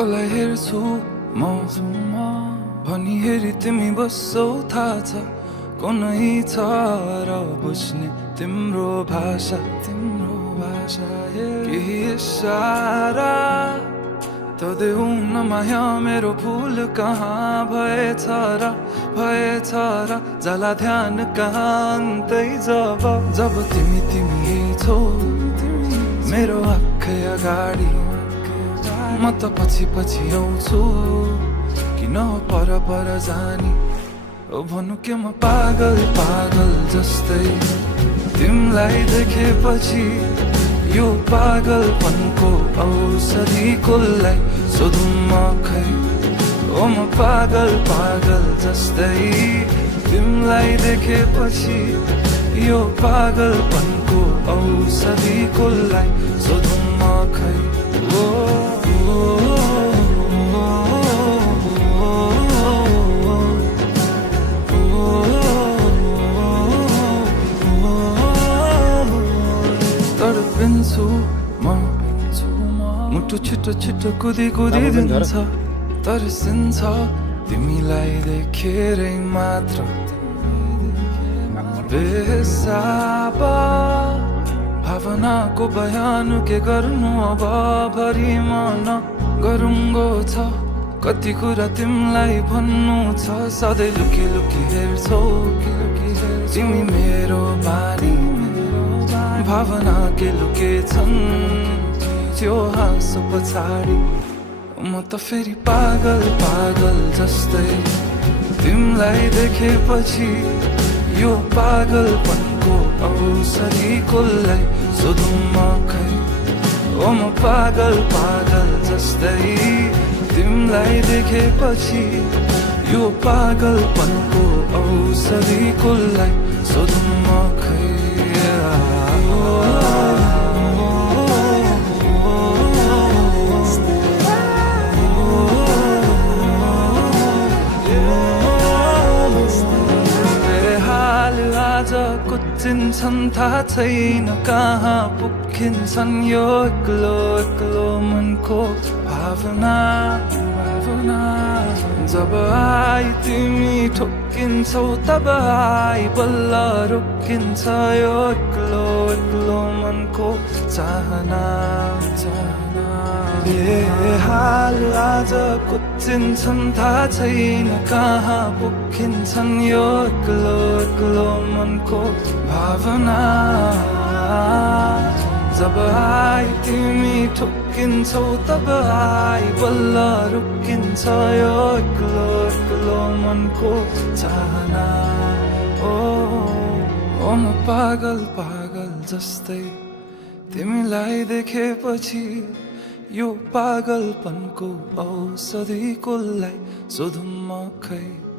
कसलाई हेर्छु म भनी हेरी तिमी बस्छौ थाहा छ कुनै छ र बुझ्ने तिम्रो भाषा केही इसारा त देऊ न माया मेरो फुल कहाँ भएछ र जाला ध्यान कहाँ अन्तै जब तिमी छौ मेरो आँखै अगाडि म त पछि आउँछु किन पर जानी ओ भन्नु के म पागल जस्तै तिमीलाई देखेपछि यो पागलपनको औषधि कसलाई सोधौँ म खै ओ म पागल जस्तै तिमीलाई देखेपछि यो पागलपनको औषधि कसलाई सोधौँ म खै ओ तडपिन्छु म मुटु छिटो कुदी दिन्छ तर्सिन्छ तिमीलाई देखेरै मात्र बेसाबा भावनाको बयान के गर्नु अब भरि मन गरुङ्गो छ कति कुरा तिमीलाई भन्नु छ सधैँ लुकी हेर्छौ तिमी मेरो बानी भावना के लुकेछन् त्यो हाँसो पछाडि म त फेरि पागल जस्तै तिमीलाई देखेपछि यो पागलपनको औषधि कसलाई सोधौँ म खै ओ म पागल जस्तै तिमीलाई देखेपछि यो पागलपनको औषधि कसलाई सोधौँ म खै आज कुचिन्छन् थाहा छैन कहाँ पुग्छन् यो एक्लो मनको भावना जब आई तिमी ठोक्किन्छौ तब आई बल्ल रोकिन्छ यो एक्लो मनको चाहना हाल आज कुचिन्छन् थाहा छैन कहाँ पुग्छन् यो एक्लो मनको भावना जब आई तिमी ठोक्किन्छौ तब आई बल्ल रोकिन्छ यो एक्लो मनको चाहना ओ म पागल जस्तै तिमीलाई देखेपछि यो पागलपनको औषधि कसलाई सोधौँ म खै